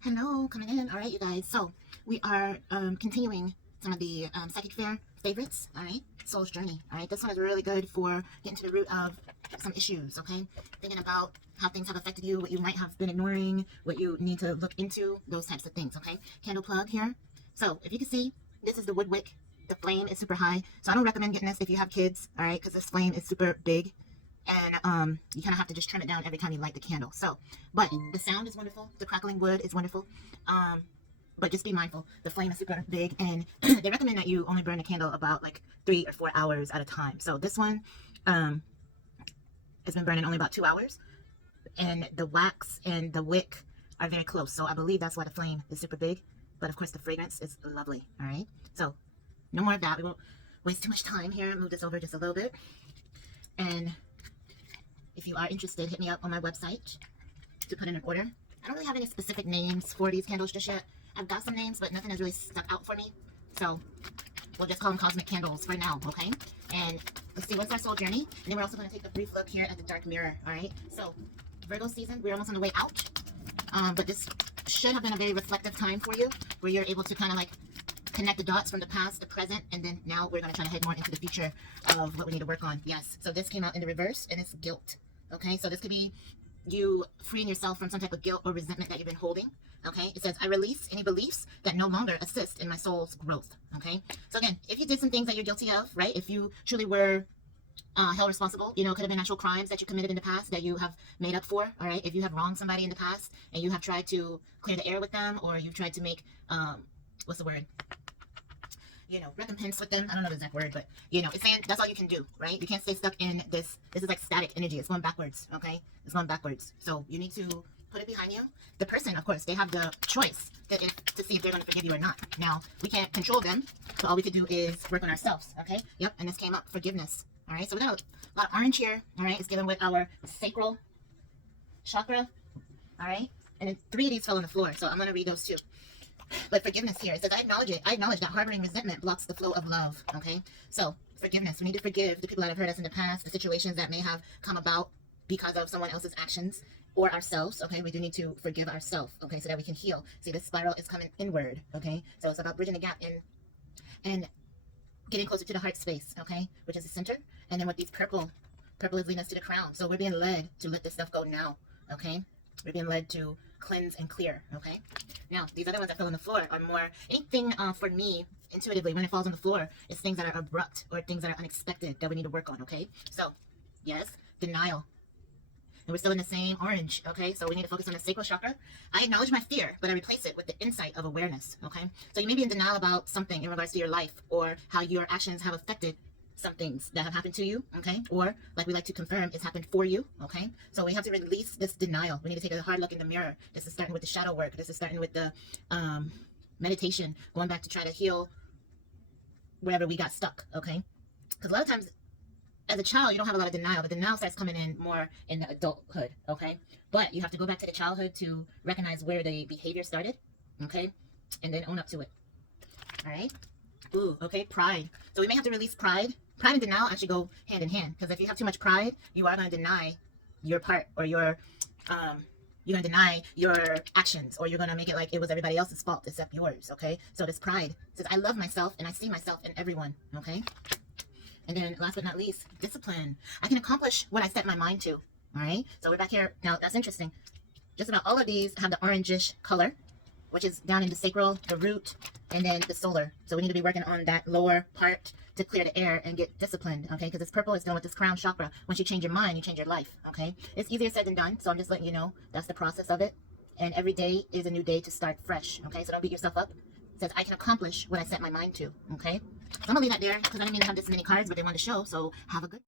Hello, coming in. All right, you guys. So we are continuing some of the psychic fair favorites. All right, Soul's Journey. All right, this one is really good for getting to the root of some issues. Okay, thinking about how things have affected you, what you might have been ignoring, what you need to look into, those types of things. Okay, candle plug here. So if you can see, this is the wood wick. The flame is super high, so I don't recommend getting this if you have kids. All right, because this flame is super big. And you kind of have to just trim it down every time you light the candle. So, but the sound is wonderful. The crackling wood is wonderful. But just be mindful. The flame is super big, and they recommend that you only burn a candle about like 3 or 4 hours at a time. So this one has been burning only about 2 hours, and the wax and the wick are very close. So I believe that's why the flame is super big. But of course, the fragrance is lovely. All right. So no more of that. We won't waste too much time here. Move this over just a little bit, and if you are interested, hit me up on my website to put in an order. I don't really have any specific names for these candles just yet. I've got some names, but nothing has really stuck out for me. So we'll just call them cosmic candles for now, okay? And let's see, what's our soul journey? And then we're also going to take a brief look here at the dark mirror, all right? So Virgo season, we're almost on the way out. But this should have been a very reflective time for you, where you're able to kind of like connect the dots from the past to present, and then now we're going to try to head more into the future of what we need to work on. Yes, so this came out in the reverse, and it's guilt. Okay, so this could be you freeing yourself from some type of guilt or resentment that you've been holding. Okay, it says, I release any beliefs that no longer assist in my soul's growth. Okay, so again, if you did some things that you're guilty of, right, if you truly were held responsible, you know, it could have been actual crimes that you committed in the past that you have made up for. All right, if you have wronged somebody in the past and you have tried to clear the air with them, or you've tried to make what's the word, you know, recompense with them. I don't know the exact word, but you know, it's saying that's all you can do, right? You can't stay stuck in this. This is like static energy. It's going backwards, okay? It's going backwards. So you need to put it behind you. The person, of course, they have the choice to see if they're going to forgive you or not. Now, we can't control them, so all we could do is work on ourselves, okay? Yep, and this came up, forgiveness. All right, so we got a lot of orange here, all right? It's dealing with our sacral chakra, all right? And then 3 of these fell on the floor, so I'm going to read those too. But forgiveness here, it says, I acknowledge it. I acknowledge that harboring resentment blocks the flow of love. Okay, so forgiveness. We need to forgive the people that have hurt us in the past, the situations that may have come about because of someone else's actions or ourselves. Okay, we do need to forgive ourselves. Okay, so that we can heal. See, this spiral is coming inward. Okay, so it's about bridging the gap and getting closer to the heart space. Okay, which is the center. And then with these purple is leading us to the crown. So we're being led to let this stuff go now. Okay, we're being led to cleanse and clear. Okay, now these other ones that fell on the floor are more anything for me intuitively when it falls on the floor. It's things that are abrupt or things that are unexpected that we need to work on. Okay, so yes, denial, and we're still in the same orange. Okay, so we need to focus on the sacral chakra. I acknowledge my fear, but I replace it with the insight of awareness. Okay, so you may be in denial about something in regards to your life or how your actions have affected some things that have happened to you, okay? Or like we like to confirm, it's happened for you, okay? So we have to release this denial. We need to take a hard look in the mirror. This is starting with the shadow work. This is starting with the meditation, going back to try to heal wherever we got stuck, okay? Because a lot of times as a child, you don't have a lot of denial. The denial starts coming in more in the adulthood, okay? But you have to go back to the childhood to recognize where the behavior started, okay? And then own up to it, all right? Ooh, okay, pride. So we may have to release pride. Pride and denial actually go hand in hand, because if you have too much pride, you are going to deny your part, or you're going to deny your actions, or you're going to make it like it was everybody else's fault except yours, okay? So this pride says, I love myself and I see myself in everyone, okay? And then last but not least, discipline. I can accomplish what I set my mind to, all right? So we're back here. Now, that's interesting. Just about all of these have the orangish color, which is down in the sacral, the root, and then the solar. So we need to be working on that lower part to clear the air and get disciplined, okay? Because it's purple, it's dealing with this crown chakra. Once you change your mind, you change your life, okay? It's easier said than done, so I'm just letting you know that's the process of it. And every day is a new day to start fresh, okay? So don't beat yourself up. It says, I can accomplish what I set my mind to, okay? So I'm going to leave that there because I didn't mean to have this many cards, but they wanted to show, so have a good